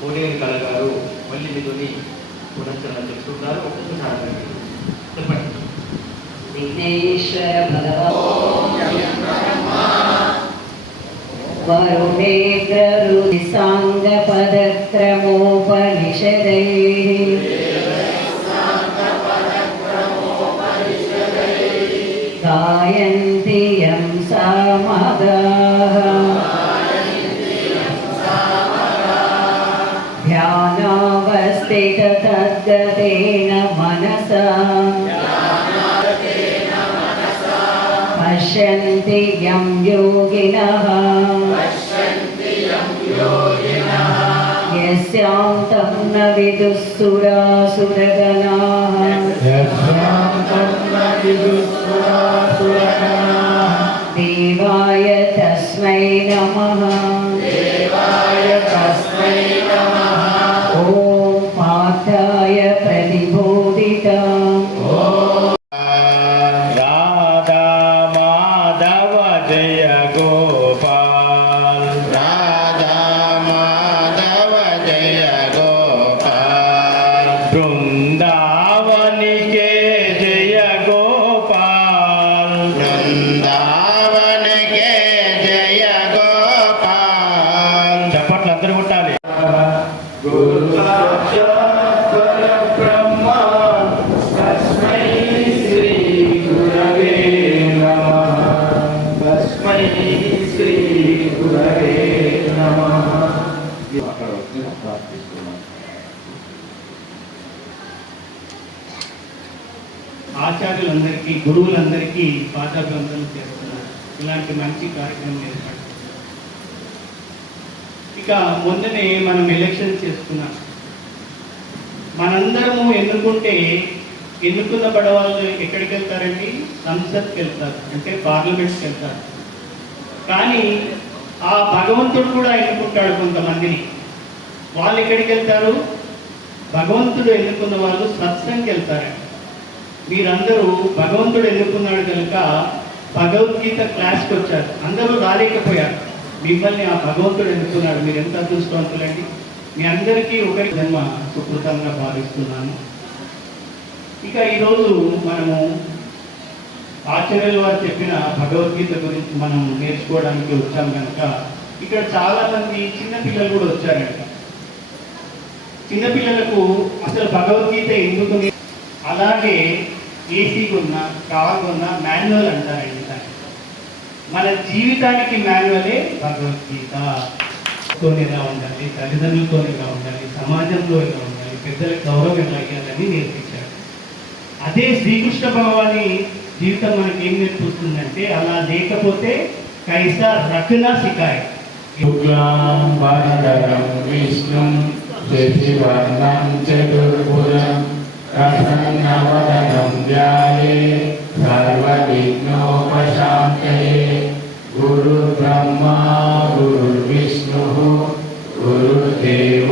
కోనేరు కళగారు మళ్ళీ మీతోని పునశ్చరణ చెప్తున్నారు. ఒక్కసారి చెప్పండి. విఘ్నేశ్వర వరుణేగ్రరుది సాంగపదక్రమోపనిషదై గాయంతి యం సామగాః ध्यानावस्थिततद्गतेन मनसा पश्यन्ति यं योगिनः यस्यां तं न विदुःसुरासुरगणाः देवाय ป ఆచార్యులందరికీ గురువులందరికీ పాదాభివందనలు చేస్తున్నారు ఇలాంటి మంచి కార్యక్రమం ఏర్పాటు ఇక మొన్ననే మనం ఎలక్షన్ చేసుకున్నాం. మనందరము ఎన్నుకుంటే ఎన్నుకున్న పడవాళ్ళు ఎక్కడికి వెళ్తారండి? సంసత్కి వెళ్తారు. అంటే పార్లమెంట్కి వెళ్తారు. కానీ ఆ భగవంతుడు కూడా ఎన్నుకుంటాడు కొంతమందిని. వాళ్ళు ఎక్కడికి వెళ్తారు? భగవంతుడు ఎన్నుకున్న వాళ్ళు సత్సంగ్కి వెళ్తారండి. మీరందరూ భగవంతుడు ఎన్నుకున్నాడు కనుక భగవద్గీత క్లాస్కి వచ్చారు. అందరూ రాలేకపోయారు. మిమ్మల్ని ఆ భగవంతుడు ఎన్నుకున్నాడు. మీరు ఎంత అదృష్టవంతులండి? మీ అందరికీ ఒకరి జన్మ సుకృతంగా భావిస్తున్నాను. ఇక ఈరోజు మనము ఆచార్యులు వారు చెప్పిన భగవద్గీత గురించి మనం నేర్చుకోవడానికి వచ్చాం కనుక ఇక్కడ చాలామంది చిన్నపిల్లలు కూడా వచ్చారంట. చిన్నపిల్లలకు అసలు భగవద్గీత ఎందుకు అలాగే ఏసీ ఉన్నా కార్ ఉన్నా మాన్యువల్ అంటారండి దాన్ని మన జీవితానికి మాన్యువలే భగవద్గీత. తోనే ఉండాలి తల్లిదండ్రులతో ఎలా ఉండాలి సమాజంలో ఎలా ఉండాలి పెద్దల గౌరవం ఎలా ఇవ్వాలని నేర్పించాడు అదే శ్రీకృష్ణ భగవాని జీవితం మనకి ఏం నేర్పిస్తుందంటే అలా లేకపోతే కైసా రకనా శికాయ్ విష్ణు చతుర్భుజం. प्रसन्नवदनं ध्याये सर्वविघ्नोपशान्तये गुरुर्ब्रह्मा गुरुर्विष्णुः गुरुर्देवो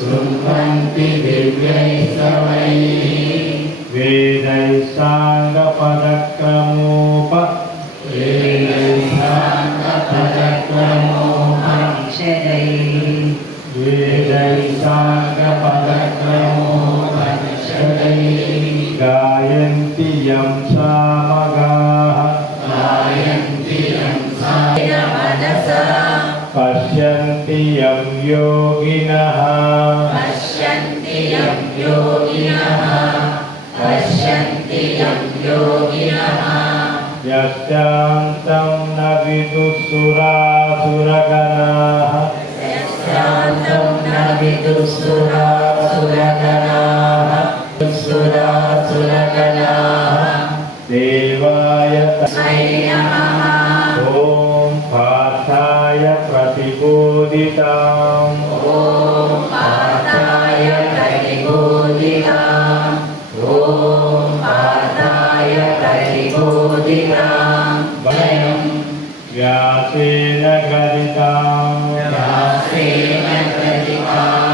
शृण्वन्ति दिव्यैस्तवैः वेदैः प्रतिबोधिताम् ॐ पार्थाय प्रतिबोध प्रतिबोधिताम् ॐ पार्थाय प्रतिबोधिताम् वयम् व्यासेन गदिताम् व्यासेन प्रतिताम्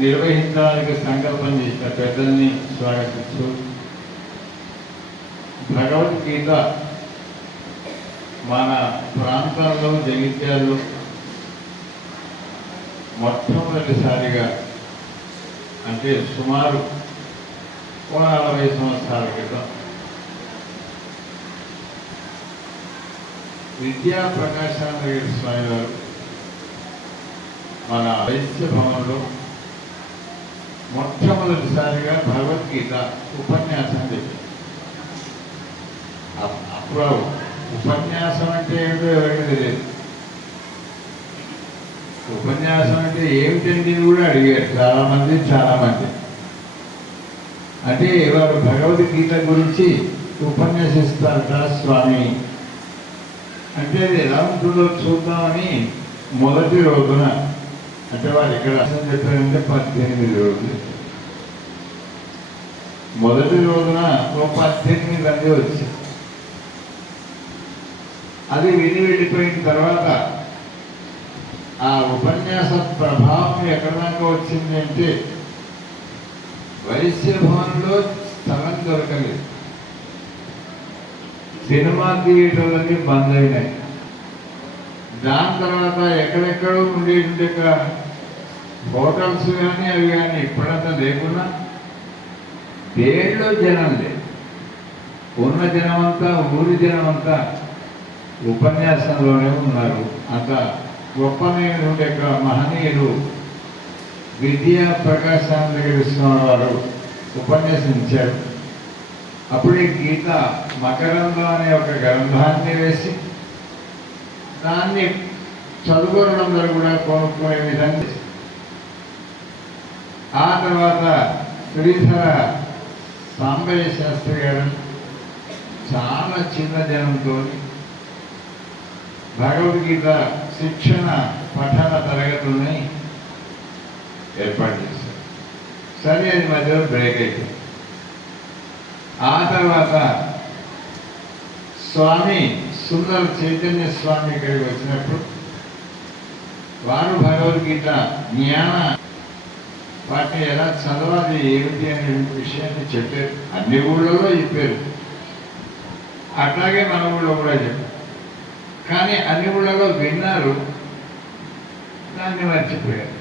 నిర్వహించడానికి సంకల్పం చేసిన పెద్దల్ని స్వాగతిస్తూ భగవద్గీత మన ప్రాంతాల్లో జగిత్యాల్లో మొట్టమొదటిసారిగా అంటే సుమారు ఓ నలభై సంవత్సరాల క్రితం విద్యా ప్రకాశానంద స్వామి వారు మన వైద్య భవనంలో మొట్టమొదటిసారిగా భగవద్గీత ఉపన్యాసం చెప్పారు అప్పుడు ఉపన్యాసం అంటే ఏమిటో ఎవరికి తెలియదు. ఉపన్యాసం అంటే ఏమిటండి కూడా అడిగారు చాలా మంది చాలా మంది అంటే వారు భగవద్గీత గురించి ఉపన్యసిస్తారట స్వామి. అంటే అది ఎలా ఉంటుందో చూద్దామని మొదటి రోజున అంటే వాళ్ళు ఇక్కడ అసలు చెప్పారంటే పద్దెనిమిది రోజులు మొదటి రోజున ఓ పద్దెనిమిది మంది వచ్చారు అది విని వెళ్ళిపోయిన తర్వాత ఆ ఉపన్యాస ప్రభావం ఎక్కడ దాకా వచ్చింది అంటే వైశ్య భవన్లో స్థలం దొరకలేదు. సినిమా థియేటర్లన్నీ బంద్ అయినాయి. దాని తర్వాత ఎక్కడెక్కడో ఉండేటువంటి హోటల్స్ కానీ అవి కానీ ఇప్పుడంతా లేకున్నా దేనిలో జనం లేదు ఉన్న జనమంతా ఊరి జనమంతా ఉపన్యాసంలోనే ఉన్నారు. అంత గొప్పనైనటువంటి యొక్క మహనీయులు విద్యా ప్రకాశానంద స్వామి వారు ఉపన్యసించారు అప్పుడే గీత మకరంలో అనే ఒక గ్రంథాన్ని వేసి దాన్ని చదువుకోవడందరూ కూడా కోరుకునే విధంగా ఆ తర్వాత శ్రీధర సాంబయ్య శాస్త్రి గారు చాలా చిన్న జనంతో భగవద్గీత శిక్షణ పఠన తరగతుల్ని ఏర్పాటు చేశారు. సరే అది మధ్యలో బ్రేక్ అయిపోయింది. ఆ తర్వాత స్వామి సుందర చైతన్య స్వామి ఇక్కడికి వచ్చినప్పుడు వారు భగవద్గీత జ్ఞాన వాటిని ఎలా చదవాలి ఏమిటి అనే విషయాన్ని చెప్పారు. అన్ని ఊళ్ళలో చెప్పారు. అట్లాగే మన ఊళ్ళో కూడా చెప్పారు. కానీ అన్ని ఊళ్ళలో విన్నారు. దాన్ని మర్చిపోయారు.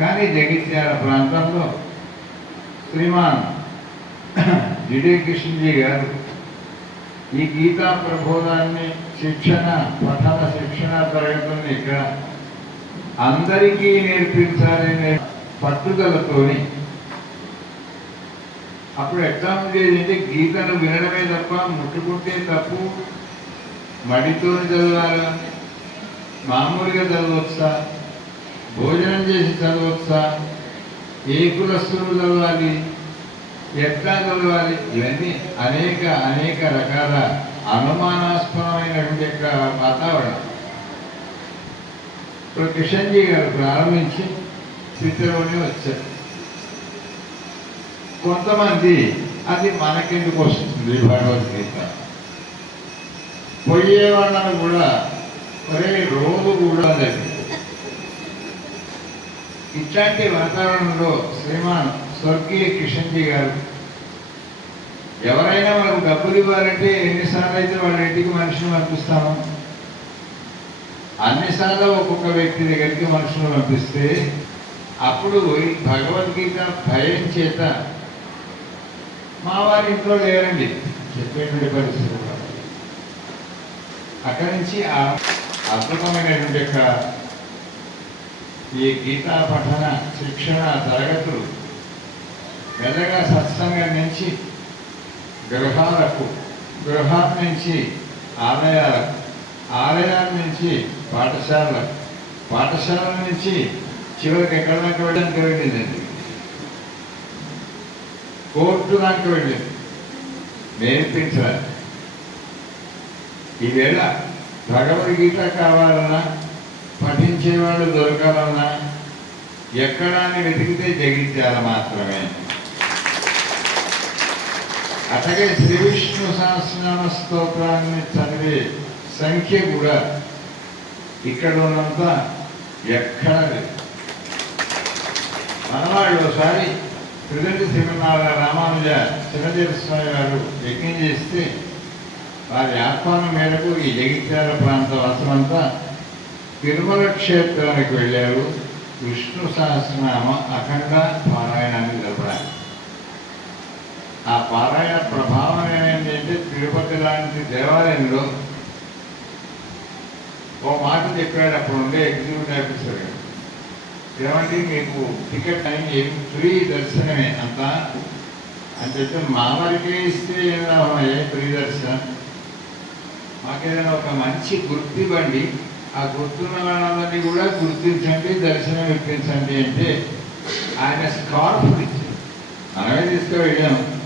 కానీ జగిత్యాల ప్రాంతంలో శ్రీమాన్ జిడే కృష్ణజీ గారు ఈ గీతా ప్రబోధాన్ని శిక్షణ పఠన శిక్షణ తరగతుల్ని ఇక్కడ. అందరికీ నేర్పించాలనే పట్టుదలతోని. అప్పుడు ఎగ్జామ్ ఉండేది గీతను వినడమే తప్ప ముట్టుకుంటే తప్పు. మడితో చదవాలా? మామూలుగా చదవచ్చా? భోజనం చేసి చదవచ్చా? ఏ కులస్తులు చదవాలి? ఎట్లా చదవాలి ఇవన్నీ అనేక అనేక రకాల అనుమానాస్పదమైనటువంటి యొక్క వాతావరణం. ఇప్పుడు కిషన్జీ గారు ప్రారంభించి స్థితిలోనే వచ్చారు. కొంతమంది అది మనకెందుకు వస్తుంది భగవద్గీత పోయే వాళ్ళను కూడా ఒరే రోజు కూడా లేదు ఇట్లాంటి వాతావరణంలో శ్రీమాన్ స్వర్గీయ కిషన్జీ గారు. ఎవరైనా మనకు డబ్బులు ఇవ్వాలంటే ఎన్నిసార్లు అయితే వాళ్ళ ఇంటికి మనుషులు పంపిస్తాము. అన్నిసార్లు ఒక్కొక్క వ్యక్తి దగ్గరికి మనుషులు పంపిస్తే అప్పుడు ఈ భగవద్గీత భయం చేత మా వారి ఇంట్లో లేరండి. చెప్పేటువంటి పరిస్థితి అక్కడి నుంచి ఆ అద్భుతమైనటువంటి యొక్క ఈ గీతా పఠన శిక్షణ తరగతులు మెల్లగా సత్సంగం నుంచి గృహాలకు గృహాల నుంచి ఆలయాలకు ఆలయాల నుంచి పాఠశాలకు పాఠశాల నుంచి చివరికి ఎక్కడ దాకా వెళ్ళడానికి వెళ్ళిందండి? కోర్టు దాకా వెళ్ళింది. నేర్పించాలి. ఈవేళ భగవద్గీత కావాలన్నా పఠించేవాళ్ళు దొరకాలన్నా ఎక్కడాన్ని వెతికితే జగించాల మాత్రమే. అట్లాగే శ్రీ విష్ణు సహస్రనామ స్తోత్రాన్ని చదివే సంఖ్య కూడా ఇక్కడ ఉన్నంత ఎక్కడ లేదు మనవాళ్ళు ఒకసారి తిరుగంటి శ్రీమన్నారాయణ రామానుజ చిరంజీవి స్వామి గారు యజ్ఞం చేస్తే వారి ఆహ్వానం మేరకు ఈ జగిత్యాల ప్రాంత వాసమంతా తిరుమల క్షేత్రానికి వెళ్ళారు. విష్ణు సహస్రనామ అఖండ పారాయణాన్ని జరపడానికి ఆ పారాయణ ప్రభావం ఏమైంది అంటే తిరుపతి లాంటి దేవాలయంలో ఓ మాట చెప్పాడు అప్పుడు ఉండే ఎగ్జిక్యూటివ్ ఆఫీసర్. గారు ఏమంటే మీకు టికెట్ టైం ఏం? ఫ్రీ దర్శనమే. అంతా? అని చెప్తే మా వారికి ఇస్తే ఏం లాభమయ్యే ఫ్రీ దర్శనం? మాకేదైనా ఒక మంచి గుర్తు ఇవ్వండి. ఆ గుర్తున్న వాళ్ళందరినీ కూడా గుర్తించండి దర్శనం ఇప్పించండి అంటే ఆయన స్కార్ఫ్ ఇచ్చారు. మనమే తీసుకు వెళ్ళాము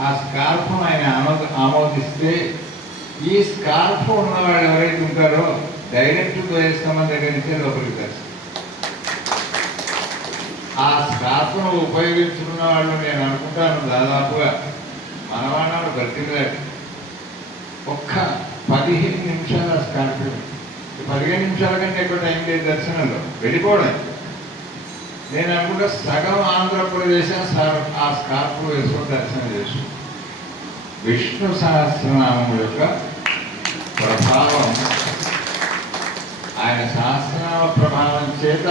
ఆ స్కార్ఫ్ ఆయన ఆమోద ఆమోదిస్తే ఈ స్కార్ఫ్ ఉన్నవాడు ఎవరైతే ఉంటారో డైరెక్ట్ ద్వయస్తంభం దగ్గర నుంచి లోపలికి దర్శనం ఆ స్కార్ఫ్ను ఉపయోగించుకున్న వాళ్ళు నేను అనుకుంటాను దాదాపుగా మనవాణాలు వాళ్ళ బ్రతికలేదు ఒక్క పదిహేను నిమిషాల స్కార్ఫ్ పదిహేను నిమిషాల కంటే ఎక్కువ టైం లేదు దర్శనంలో. వెళ్ళిపోవడానికి నేను అనుకుంటే సగం ఆంధ్రప్రదేశ్ సగం ఆ స్కార్పు వేసుకుని దర్శనం చేసి విష్ణు సహస్రనామం యొక్క ప్రభావం ఆయన సహస్రనామ ప్రభావం చేత